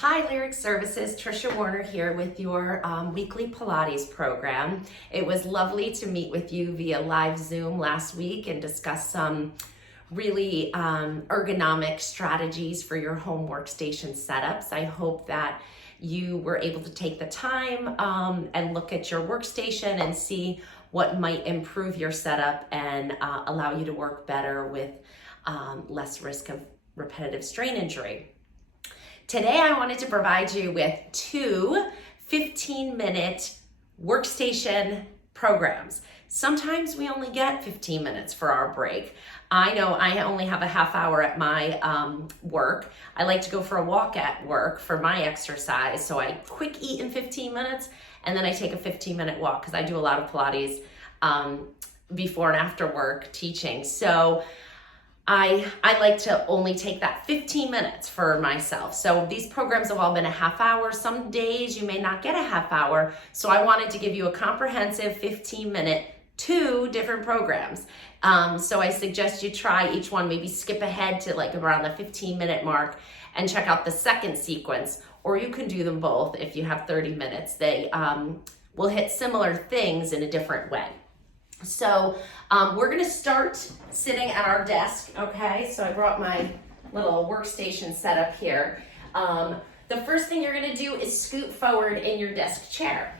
Hi, Lyric Services. Trisha Warner here with your weekly Pilates program. It was lovely to meet with you via live Zoom last week and discuss some really ergonomic strategies for your home workstation setups. I hope that you were able to take the time and look at your workstation and see what might improve your setup and allow you to work better with less risk of repetitive strain injury. Today, I wanted to provide you with two 15-minute workstation programs. Sometimes we only get 15 minutes for our break. I know I only have a half hour at my work. I like to go for a walk at work for my exercise. So I quick eat in 15 minutes and then I take a 15-minute walk because I do a lot of Pilates before and after work teaching. So I like to only take that 15 minutes for myself. So these programs have all been a half hour. Some days you may not get a half hour. So I wanted to give you a comprehensive 15-minute, two different programs. So I suggest you try each one, maybe skip ahead to like around the 15-minute mark and check out the second sequence, or you can do them both if you have 30 minutes. They will hit similar things in a different way. So we're gonna start sitting at our desk, okay? So I brought my little workstation set up here. The first thing you're gonna do is scoot forward in your desk chair.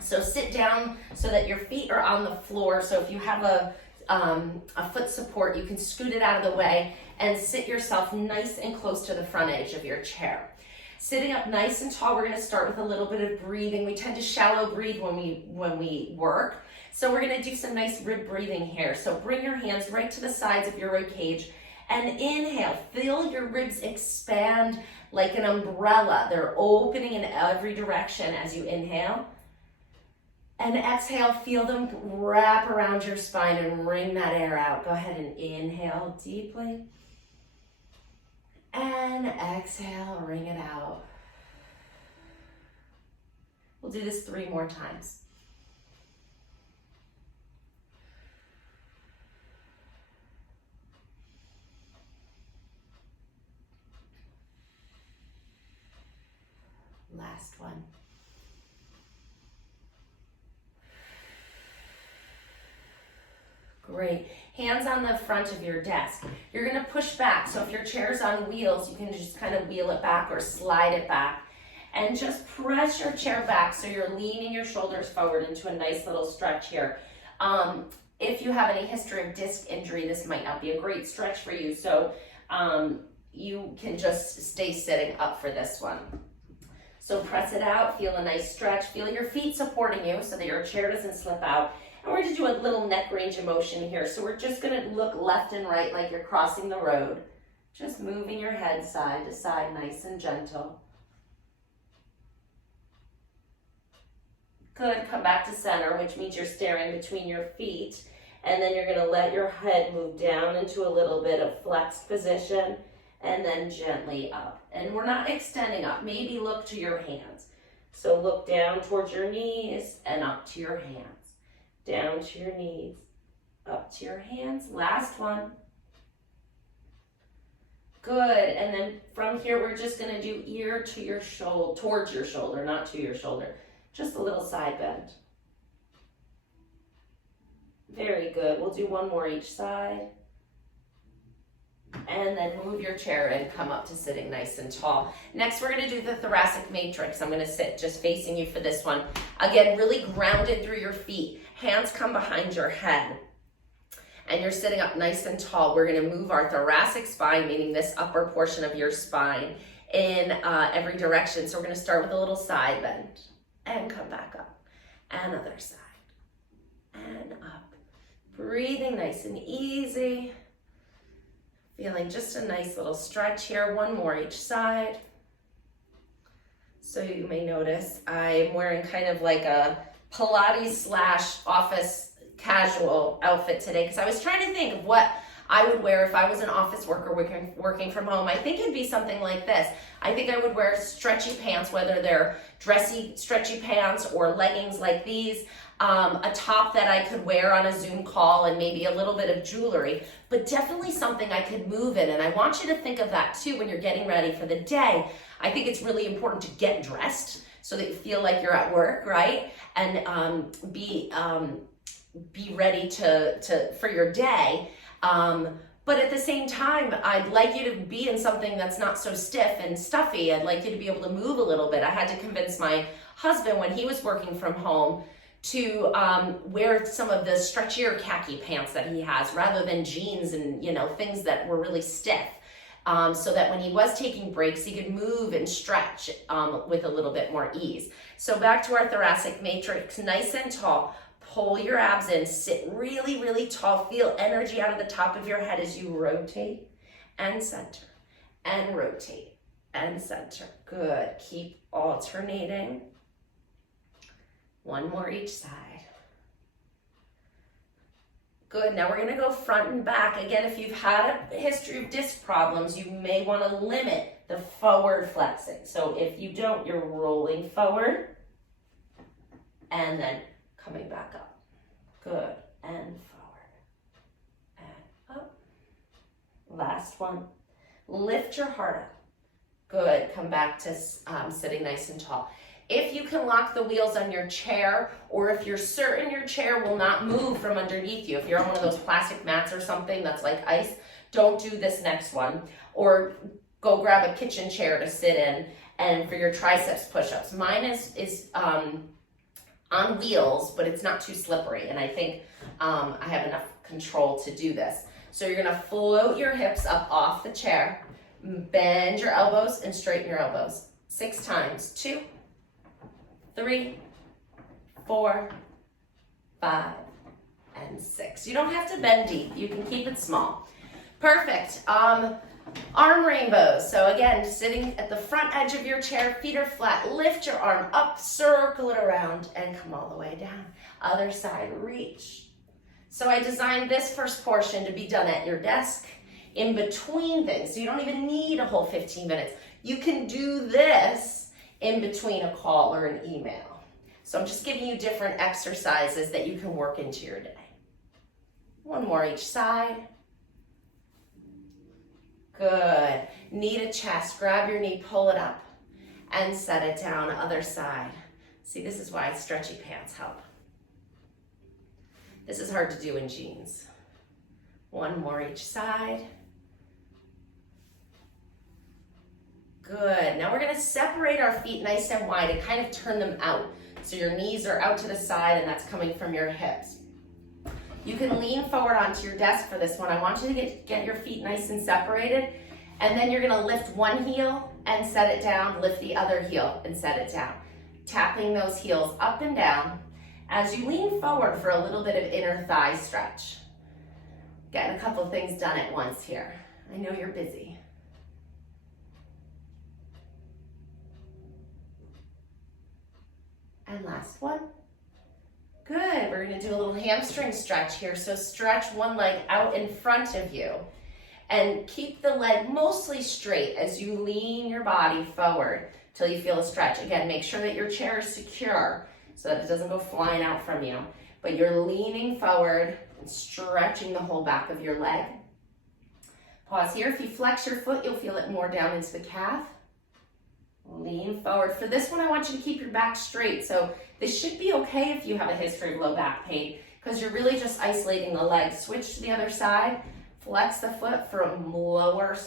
So sit down so that your feet are on the floor. So if you have a foot support, you can scoot it out of the way and sit yourself nice and close to the front edge of your chair. Sitting up nice and tall, we're gonna start with a little bit of breathing. We tend to shallow breathe when we work. So we're gonna do some nice rib breathing here. So bring your hands right to the sides of your rib cage and inhale. Feel your ribs expand like an umbrella. They're opening in every direction as you inhale. And exhale, feel them wrap around your spine and wring that air out. Go ahead and inhale deeply. And exhale, wring it out. We'll do this 3 more times. Last one. Great. Hands on the front of your desk. You're going to push back. So if your chair's on wheels, you can just kind of wheel it back or slide it back. And just press your chair back so you're leaning your shoulders forward into a nice little stretch here. If you have any history of disc injury, this might not be a great stretch for you. So you can just stay sitting up for this one. So press it out, feel a nice stretch, feel your feet supporting you so that your chair doesn't slip out. And we're gonna do a little neck range of motion here. So we're just gonna look left and right like you're crossing the road. Just moving your head side to side, nice and gentle. Good, come back to center, which means you're staring between your feet. And then you're gonna let your head move down into a little bit of flexed position and then gently up. And we're not extending up, maybe look to your hands. So look down towards your knees and up to your hands. Down to your knees, up to your hands. Last one. Good, and then from here, we're just gonna do ear to your shoulder, towards your shoulder, not to your shoulder. Just a little side bend. Very good, we'll do one more each side. And then move your chair and come up to sitting nice and tall. Next, we're gonna do the thoracic matrix. I'm gonna sit just facing you for this one. Again, really grounded through your feet. Hands come behind your head. And you're sitting up nice and tall. We're gonna move our thoracic spine, meaning this upper portion of your spine, in every direction. So we're gonna start with a little side bend and come back up. And other side and up. Breathing nice and easy. Feeling just a nice little stretch here. One more each side. So you may notice I'm wearing kind of like a Pilates / office casual outfit today because I was trying to think of what I would wear, if I was an office worker working from home, I think it'd be something like this. I think I would wear stretchy pants, whether they're dressy, stretchy pants or leggings like these, a top that I could wear on a Zoom call, and maybe a little bit of jewelry, but definitely something I could move in. And I want you to think of that too when you're getting ready for the day. I think it's really important to get dressed so that you feel like you're at work, right? And be ready for your day. But at the same time, I'd like you to be in something that's not so stiff and stuffy. I'd like you to be able to move a little bit. I had to convince my husband when he was working from home to wear some of the stretchier khaki pants that he has rather than jeans and things that were really stiff, so that when he was taking breaks, he could move and stretch with a little bit more ease. So back to our thoracic matrix, nice and tall. Pull your abs in, sit really, really tall. Feel energy out of the top of your head as you rotate and center and rotate and center. Good. Keep alternating. One more each side. Good. Now we're going to go front and back. Again, if you've had a history of disc problems, you may want to limit the forward flexing. So if you don't, you're rolling forward and then coming back up. Good. And forward and up. Last one. Lift your heart up. Good. Come back to sitting nice and tall. If you can lock the wheels on your chair, or if you're certain your chair will not move from underneath you, if you're on one of those plastic mats or something that's like ice, don't do this next one. Or go grab a kitchen chair to sit in and for your triceps push-ups. Mine is on wheels, but it's not too slippery, and I think I have enough control to do this. So you're gonna float your hips up off the chair, bend your elbows and straighten your elbows. 6 times. 2, 3, 4, 5, and 6. You don't have to bend deep. You can keep it small. Perfect. Arm rainbows. So again, sitting at the front edge of your chair, feet are flat. Lift your arm up, circle it around, and come all the way down. Other side, reach. So I designed this first portion to be done at your desk, in between things. So you don't even need a whole 15 minutes. You can do this in between a call or an email. So I'm just giving you different exercises that you can work into your day. One more each side. Good. Knee to chest, grab your knee, pull it up, and set it down, other side. See, this is why stretchy pants help. This is hard to do in jeans. One more each side. Good. Now we're going to separate our feet nice and wide and kind of turn them out. So your knees are out to the side and that's coming from your hips. You can lean forward onto your desk for this one. I want you to get your feet nice and separated. And then you're going to lift one heel and set it down. Lift the other heel and set it down. Tapping those heels up and down as you lean forward for a little bit of inner thigh stretch. Getting a couple of things done at once here. I know you're busy. And last one. Good. We're going to do a little hamstring stretch here. So stretch one leg out in front of you and keep the leg mostly straight as you lean your body forward till you feel a stretch. Again, make sure that your chair is secure so that it doesn't go flying out from you. But you're leaning forward and stretching the whole back of your leg. Pause here. If you flex your foot, you'll feel it more down into the calf. Lean forward. For this one, I want you to keep your back straight. So this should be okay if you have a history of low back pain because you're really just isolating the leg. Switch to the other side. Flex the foot for a lower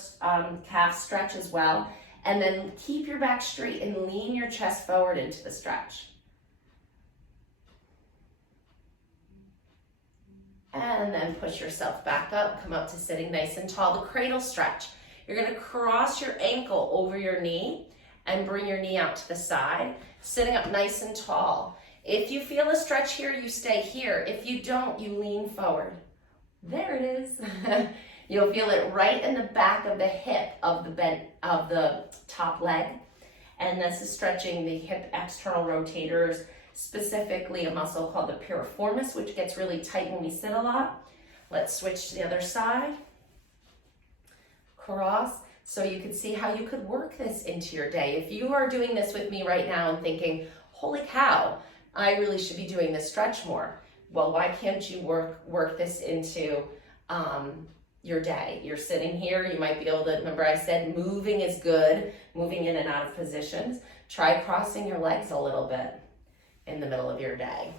calf stretch as well. And then keep your back straight and lean your chest forward into the stretch. And then push yourself back up. Come up to sitting nice and tall. The cradle stretch. You're going to cross your ankle over your knee and bring your knee out to the side, sitting up nice and tall. If you feel a stretch here, you stay here. If you don't, you lean forward. There it is. You'll feel it right in the back of the hip of the top leg. And this is stretching the hip external rotators, specifically a muscle called the piriformis, which gets really tight when we sit a lot. Let's switch to the other side. across so you can see how you could work this into your day. If you are doing this with me right now and thinking, holy cow, I really should be doing this stretch more. Well, why can't you work this into your day? You're sitting here, you might be able to, remember I said moving is good, moving in and out of positions. Try crossing your legs a little bit in the middle of your day.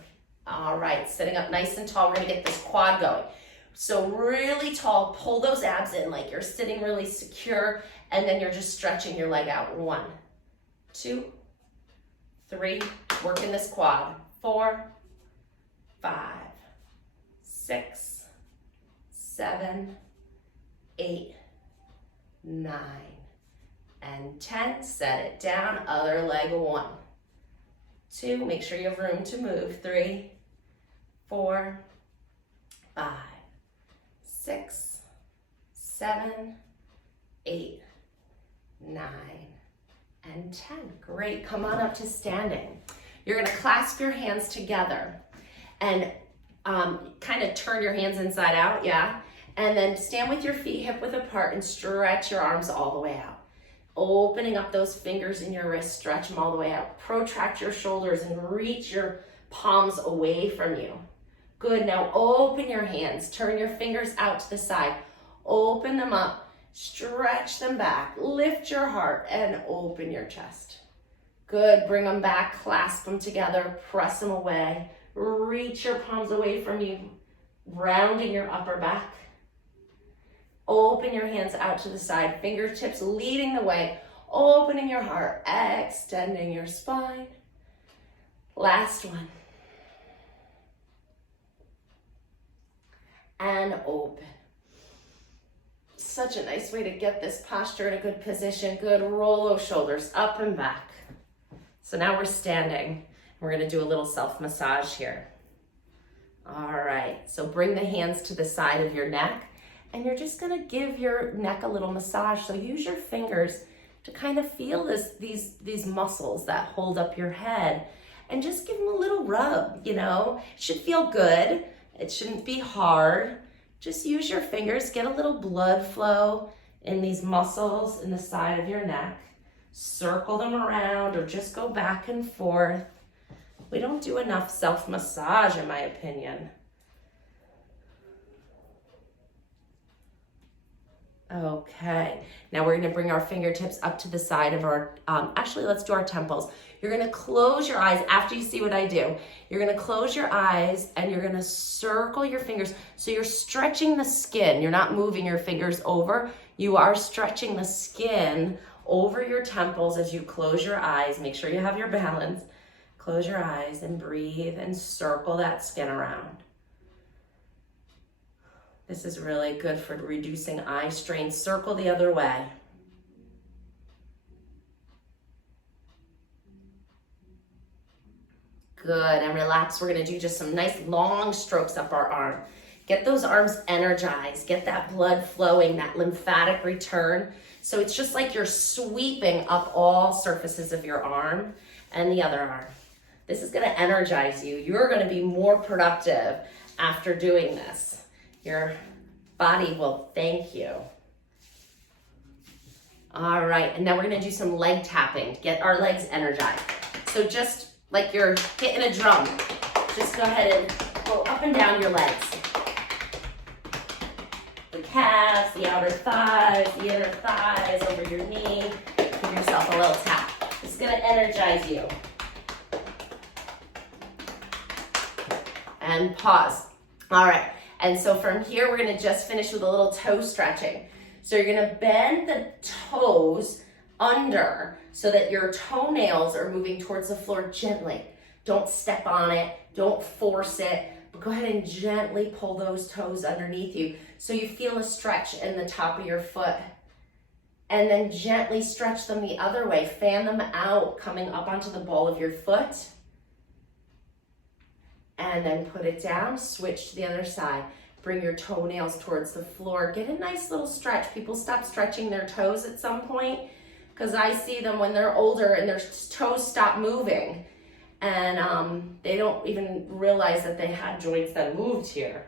All right, sitting up nice and tall, we're gonna get this quad going. So really tall, pull those abs in like you're sitting really secure, and then you're just stretching your leg out. 1, 2, 3, working this quad. 4, 5, 6, 7, 8, 9, and 10. Set it down, other leg. 1, 2, make sure you have room to move. 3, 4, 5, 6, 7, 8, 9, and 10. Great, come on up to standing. You're gonna clasp your hands together and kind of turn your hands inside out, yeah? And then stand with your feet hip width apart and stretch your arms all the way out. Opening up those fingers in your wrists, stretch them all the way out. Protract your shoulders and reach your palms away from you. Good, now open your hands, turn your fingers out to the side. Open them up, stretch them back, lift your heart and open your chest. Good, bring them back, clasp them together, press them away. Reach your palms away from you, rounding your upper back. Open your hands out to the side, fingertips leading the way, opening your heart, extending your spine. Last one. And open. Such a nice way to get this posture in a good position. Good, roll those shoulders up and back. So now we're standing. We're gonna do a little self-massage here. All right, so bring the hands to the side of your neck and you're just gonna give your neck a little massage. So use your fingers to kind of feel these muscles that hold up your head and just give them a little rub, you know? It should feel good. It shouldn't be hard. Just use your fingers, get a little blood flow in these muscles in the side of your neck. Circle them around or just go back and forth. We don't do enough self-massage, in my opinion. Okay, now we're gonna bring our fingertips up to the side of our, actually let's do our temples. You're gonna close your eyes after you see what I do. You're gonna close your eyes and you're gonna circle your fingers. So you're stretching the skin. You're not moving your fingers over. You are stretching the skin over your temples as you close your eyes. Make sure you have your balance. Close your eyes and breathe and circle that skin around. This is really good for reducing eye strain. Circle the other way. Good, and relax. We're gonna do just some nice long strokes up our arm. Get those arms energized, get that blood flowing, that lymphatic return. So it's just like you're sweeping up all surfaces of your arm and the other arm. This is gonna energize you. You're gonna be more productive after doing this. Your body will thank you. All right, and now we're gonna do some leg tapping to get our legs energized. So just like you're hitting a drum, just go ahead and go up and down your legs. The calves, the outer thighs, the inner thighs, over your knee. Give yourself a little tap. It's gonna energize you. And pause. All right, and so from here, we're gonna just finish with a little toe stretching. So you're gonna bend the toes under so that your toenails are moving towards the floor gently. Don't step on it, don't force it, but go ahead and gently pull those toes underneath you so you feel a stretch in the top of your foot. And then gently stretch them the other way. Fan them out, coming up onto the ball of your foot. And then put it down, switch to the other side. Bring your toenails towards the floor. Get a nice little stretch. People stop stretching their toes at some point because I see them when they're older and their toes stop moving. And they don't even realize that they had joints that moved here.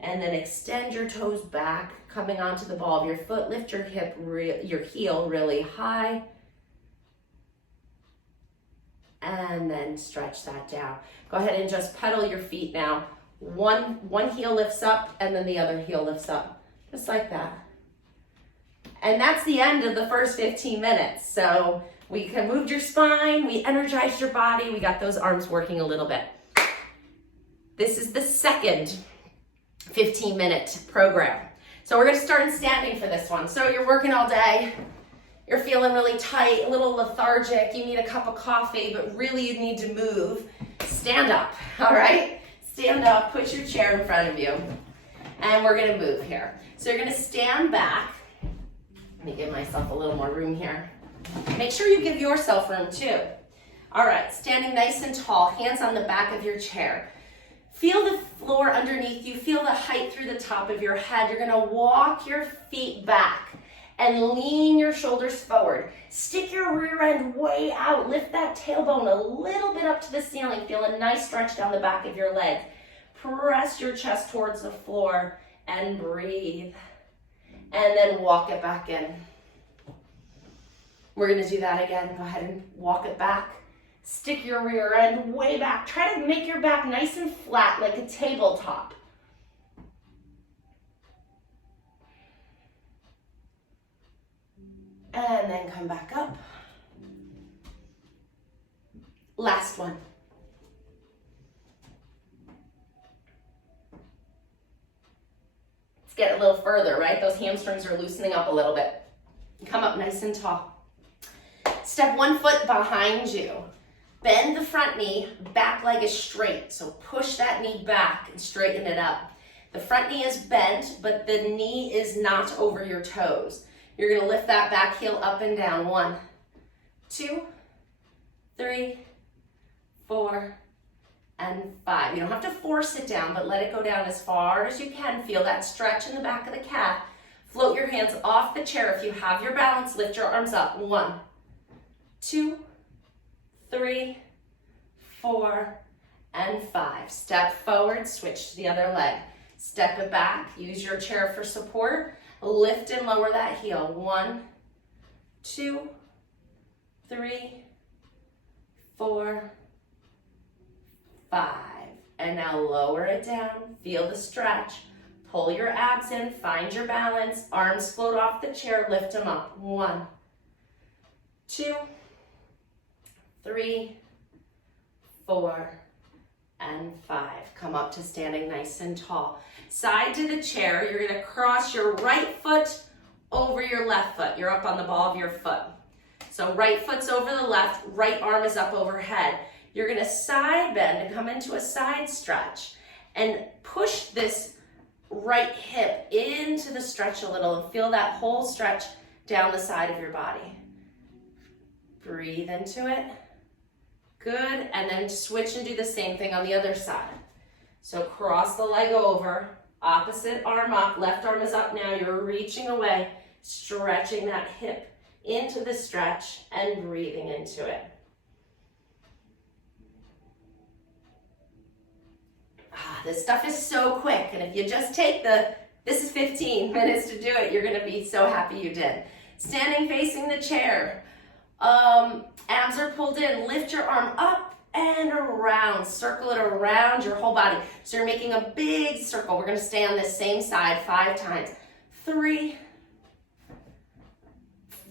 And then extend your toes back, coming onto the ball of your foot. Lift your heel really high. And then stretch that down. Go ahead and just pedal your feet now. One heel lifts up and then the other heel lifts up. Just like that. And that's the end of the first 15 minutes. So we can move your spine, we energized your body, we got those arms working a little bit. This is the second 15-minute program. So we're gonna start in standing for this one. So you're working all day, you're feeling really tight, a little lethargic, you need a cup of coffee, but really you need to move. Stand up, all right? Stand up, put your chair in front of you, and we're gonna move here. So you're gonna stand back. Let me give myself a little more room here. Make sure you give yourself room too. All right, standing nice and tall, hands on the back of your chair. Feel the floor underneath you, feel the height through the top of your head. You're gonna walk your feet back and lean your shoulders forward. Stick your rear end way out. Lift that tailbone a little bit up to the ceiling. Feel a nice stretch down the back of your leg. Press your chest towards the floor and breathe. And then walk it back in. We're gonna do that again. Go ahead and walk it back. Stick your rear end way back. Try to make your back nice and flat like a tabletop. And then come back up. Last one. Let's get a little further, right? Those hamstrings are loosening up a little bit. Come up nice and tall. Step one foot behind you. Bend the front knee, back leg is straight. So push that knee back and straighten it up. The front knee is bent, but the knee is not over your toes. You're gonna lift that back heel up and down. 1, 2, 3, 4, and 5. You don't have to force it down, but let it go down as far as you can. Feel that stretch in the back of the calf. Float your hands off the chair. If you have your balance, lift your arms up. 1, 2, 3, 4, and 5. Step forward, switch to the other leg. Step it back, use your chair for support. Lift and lower that heel. 1, 2, 3, 4, 5. And now lower it down. Feel the stretch. Pull your abs in, find your balance. Arms float off the chair, lift them up. 1, 2, 3, 4, and 5. Come up to standing nice and tall. Side to the chair, you're gonna cross your right foot over your left foot. You're up on the ball of your foot. So right foot's over the left, right arm is up overhead. You're gonna side bend and come into a side stretch and push this right hip into the stretch a little and feel that whole stretch down the side of your body. Breathe into it. Good, and then switch and do the same thing on the other side. So cross the leg over, opposite arm up, left arm is up now, you're reaching away, stretching that hip into the stretch and breathing into it. This stuff is so quick, and if you just take this is 15 minutes to do it, you're gonna be so happy you did. Standing facing the chair. Abs are pulled in, lift your arm up and around, circle it around your whole body. So you're making a big circle. We're gonna stay on this same side 5 times. 3,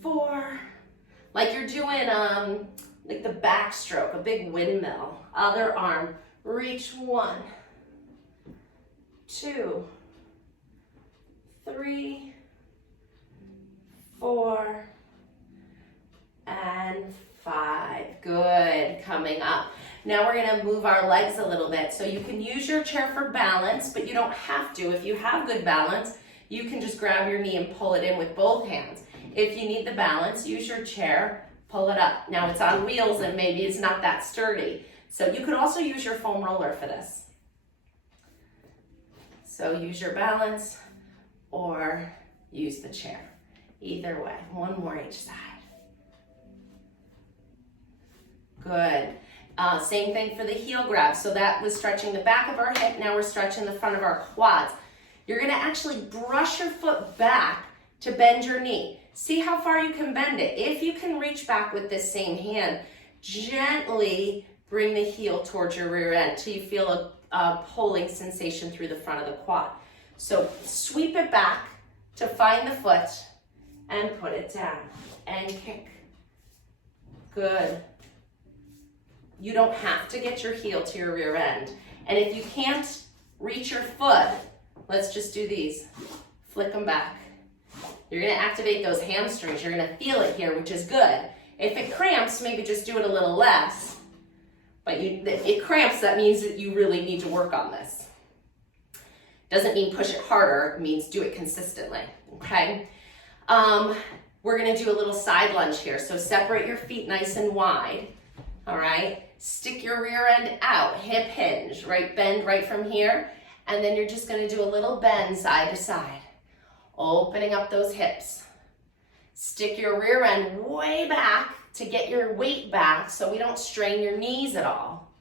4, like you're doing like the backstroke, a big windmill. Other arm, reach. 1, 2, 3, 4, and 5. Good. Coming up. Now we're going to move our legs a little bit. So you can use your chair for balance, but you don't have to. If you have good balance, you can just grab your knee and pull it in with both hands. If you need the balance, use your chair, pull it up. Now it's on wheels and maybe it's not that sturdy. So you could also use your foam roller for this. So use your balance or use the chair. Either way. One more each side. Good. Same thing for the heel grab. So that was stretching the back of our hip. Now we're stretching the front of our quads. You're gonna actually brush your foot back to bend your knee. See how far you can bend it. If you can reach back with this same hand, gently bring the heel towards your rear end till you feel a pulling sensation through the front of the quad. So sweep it back to find the foot and put it down and kick. Good. You don't have to get your heel to your rear end. And if you can't reach your foot, let's just do these. Flick them back. You're gonna activate those hamstrings. You're gonna feel it here, which is good. If it cramps, maybe just do it a little less. But if it cramps, that means that you really need to work on this. Doesn't mean push it harder, it means do it consistently, okay? We're gonna do a little side lunge here. So separate your feet nice and wide, all right? Stick your rear end out, hip hinge, right? Bend right from here. And then you're just gonna do a little bend side to side, opening up those hips. Stick your rear end way back to get your weight back so we don't strain your knees at all.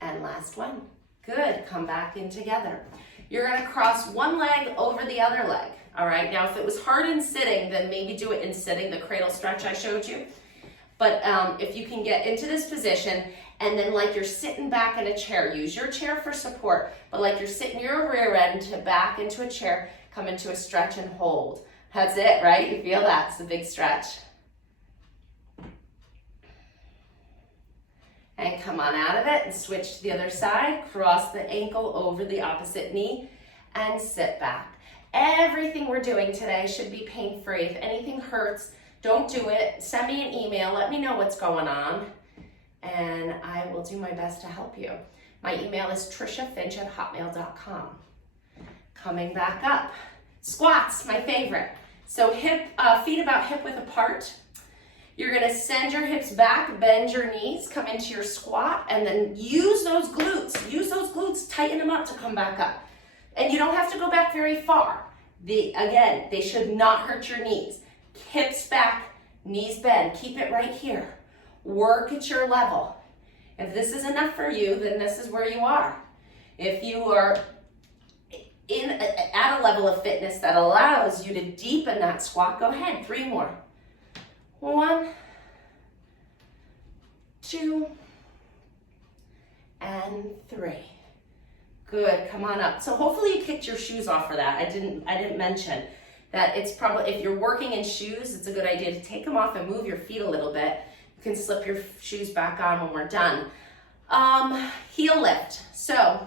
And last one. Good, come back in together. You're gonna cross one leg over the other leg, all right? Now, if it was hard in sitting, then maybe do it in sitting, the cradle stretch I showed you. But if you can get into this position and then like you're sitting back in a chair, use your chair for support, but like you're sitting your rear end to back into a chair, come into a stretch and hold. That's it, right? You feel that, it's a big stretch. And come on out of it and switch to the other side, cross the ankle over the opposite knee and sit back. Everything we're doing today should be pain-free. If anything hurts, don't do it. Send me an email, let me know what's going on, and I will do my best to help you. My email is triciafinch@hotmail.com. Coming back up. Squats, my favorite. So feet about hip width apart. You're gonna send your hips back, bend your knees, come into your squat, and then use those glutes, tighten them up to come back up. And you don't have to go back very far. Again, they should not hurt your knees. Hips back, knees bend, keep it right here. Work at your level. If this is enough for you, then this is where you are. If you are at a level of fitness that allows you to deepen that squat, go ahead, 3 more. 1, 2, and 3. Good, come on up. So hopefully you kicked your shoes off for that. I didn't mention that it's probably, if you're working in shoes, it's a good idea to take them off and move your feet a little bit. You can slip your shoes back on when we're done. Heel lift. So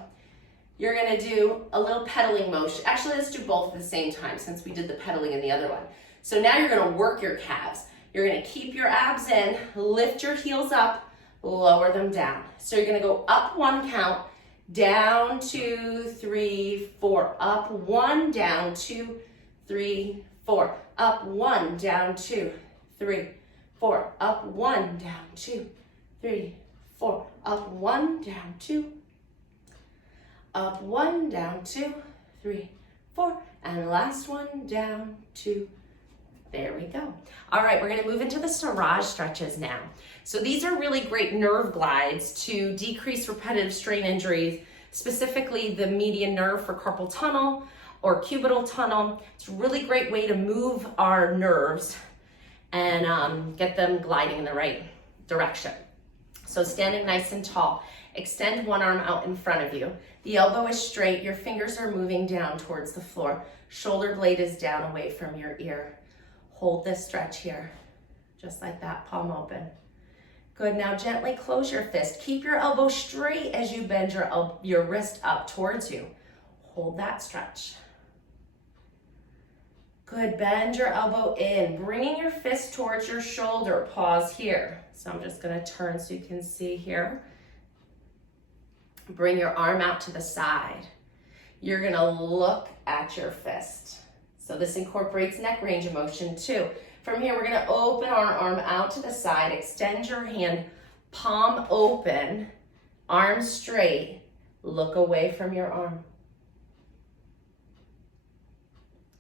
you're gonna do a little pedaling motion. Actually, let's do both at the same time since we did the pedaling in the other one. So now you're gonna work your calves. You're gonna keep your abs in, lift your heels up, lower them down. So you're gonna go up 1 count, down 2, 3, 4, up 1, down 2, 3, 4, up 1, down 2, 3, 4, up 1, down 2, 3, 4, up 1, down 2, up 1, down 2, 3, 4, and last one, down 2. There we go. All right, we're gonna move into the Siraj stretches now. So these are really great nerve glides to decrease repetitive strain injuries, specifically the median nerve for carpal tunnel or cubital tunnel. It's a really great way to move our nerves and get them gliding in the right direction. So standing nice and tall, extend one arm out in front of you. The elbow is straight, your fingers are moving down towards the floor. Shoulder blade is down away from your ear. Hold this stretch here, just like that, palm open. Good, now gently close your fist. Keep your elbow straight as you bend your wrist up towards you. Hold that stretch. Good, bend your elbow in, bringing your fist towards your shoulder. Pause here. So I'm just gonna turn so you can see here. Bring your arm out to the side. You're gonna look at your fist. So this incorporates neck range of motion too. From here, we're gonna open our arm out to the side, extend your hand, palm open, arm straight, look away from your arm.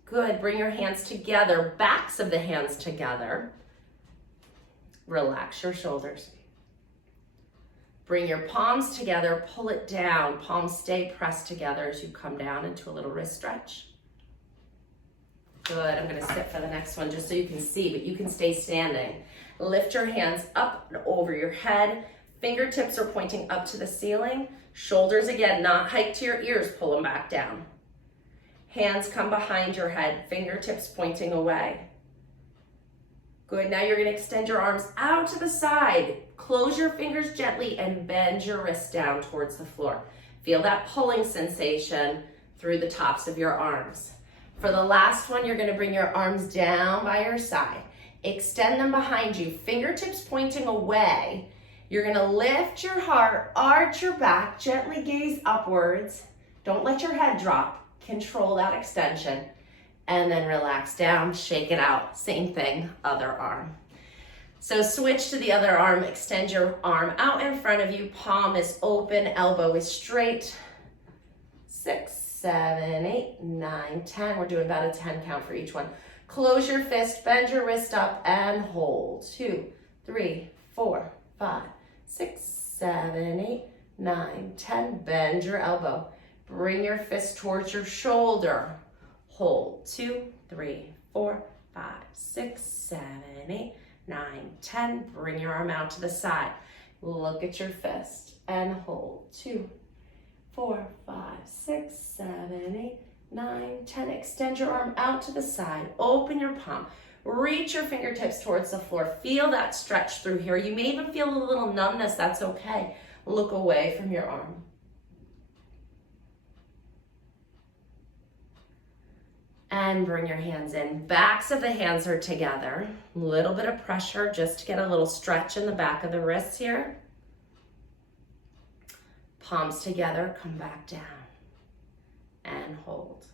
Good, bring your hands together, backs of the hands together. Relax your shoulders. Bring your palms together, pull it down. Palms stay pressed together as you come down into a little wrist stretch. Good, I'm gonna sit for the next one just so you can see, but you can stay standing. Lift your hands up and over your head. Fingertips are pointing up to the ceiling. Shoulders, again, not hike to your ears, pull them back down. Hands come behind your head, fingertips pointing away. Good, now you're gonna extend your arms out to the side. Close your fingers gently and bend your wrists down towards the floor. Feel that pulling sensation through the tops of your arms. For the last one, you're gonna bring your arms down by your side. Extend them behind you, fingertips pointing away. You're gonna lift your heart, arch your back, gently gaze upwards. Don't let your head drop. Control that extension. And then relax down, shake it out. Same thing, other arm. So switch to the other arm, extend your arm out in front of you. Palm is open, elbow is straight. 6, 7, 8, 9, 10. We're doing about a 10 count for each one. Close your fist, bend your wrist up and hold. 2, 3, 4, 5, 6, 7, 8, 9, 10. Bend your elbow. Bring your fist towards your shoulder. Hold. 2, 3, 4, 5, 6, 7, 8, 9, 10. Bring your arm out to the side. Look at your fist and hold. 2, 4, 5, 6, 7, 8, 9, 10. Extend your arm out to the side. Open your palm. Reach your fingertips towards the floor. Feel that stretch through here. You may even feel a little numbness. That's okay. Look away from your arm. And bring your hands in. Backs of the hands are together. A little bit of pressure just to get a little stretch in the back of the wrists here. Palms together, come back down and hold.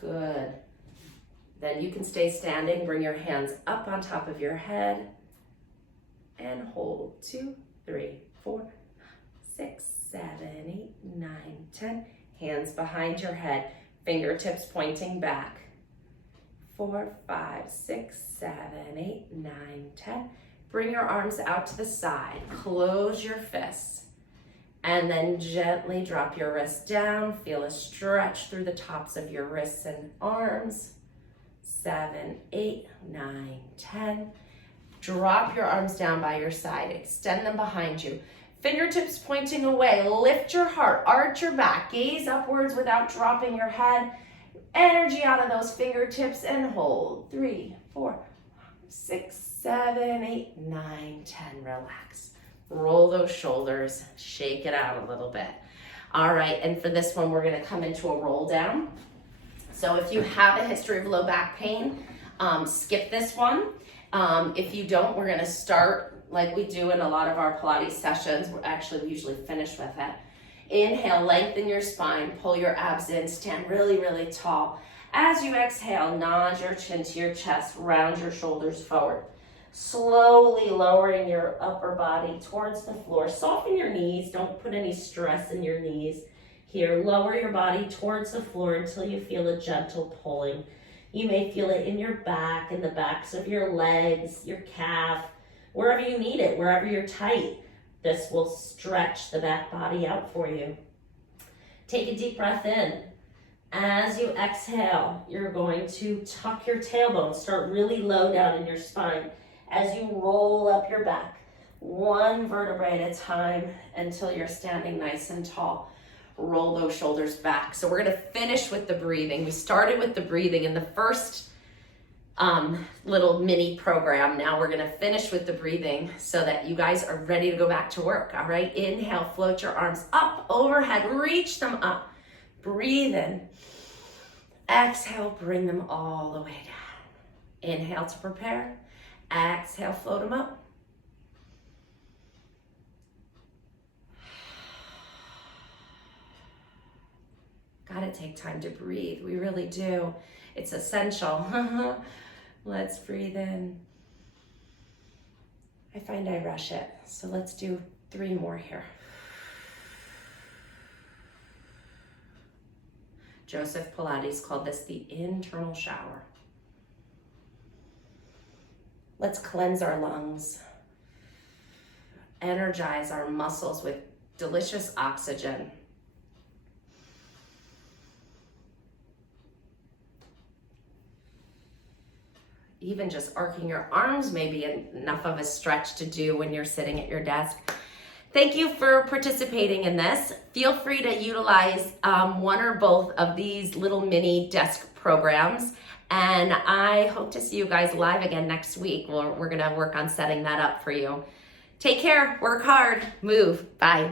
Good. Then you can stay standing. Bring your hands up on top of your head and hold. 2, 3, 4, 6, 7, 8, 9, 10. Hands behind your head, fingertips pointing back. 4, 5, 6, 7, 8, 9, 10. Bring your arms out to the side. Close your fists. And then gently drop your wrists down. Feel a stretch through the tops of your wrists and arms. 7, 8, 9, 10. Drop your arms down by your side. Extend them behind you. Fingertips pointing away. Lift your heart, arch your back. Gaze upwards without dropping your head. Energy out of those fingertips and hold. 3, 4, 6, 7, 8, 9, 10. Relax. Roll those shoulders. Shake it out a little bit. All right, and for this one, we're gonna come into a roll down. So if you have a history of low back pain, skip this one. If you don't, we're gonna start like we do in a lot of our Pilates sessions. We usually finish with it. Inhale, lengthen your spine, pull your abs in, stand really, really tall. As you exhale, nod your chin to your chest, round your shoulders forward. Slowly lowering your upper body towards the floor. Soften your knees, don't put any stress in your knees. Here, lower your body towards the floor until you feel a gentle pulling. You may feel it in your back, in the backs of your legs, your calf, wherever you need it, wherever you're tight. This will stretch the back body out for you. Take a deep breath in. As you exhale, you're going to tuck your tailbone, start really low down in your spine as you roll up your back, one vertebrae at a time until you're standing nice and tall. Roll those shoulders back. So we're gonna finish with the breathing. We started with the breathing in the first little mini program. Now we're gonna finish with the breathing so that you guys are ready to go back to work, all right? Inhale, float your arms up overhead, reach them up. Breathe in. Exhale, bring them all the way down. Inhale to prepare. Exhale, float them up. Gotta take time to breathe. We really do. It's essential. Let's breathe in. I find I rush it, so let's do 3 more here. Joseph Pilates called this the internal shower. Let's cleanse our lungs. energize our muscles with delicious oxygen. Even just arcing your arms may be enough of a stretch to do when you're sitting at your desk. Thank you for participating in this. Feel free to utilize one or both of these little mini desk programs. And I hope to see you guys live again next week. We're gonna work on setting that up for you. Take care, work hard, move, bye.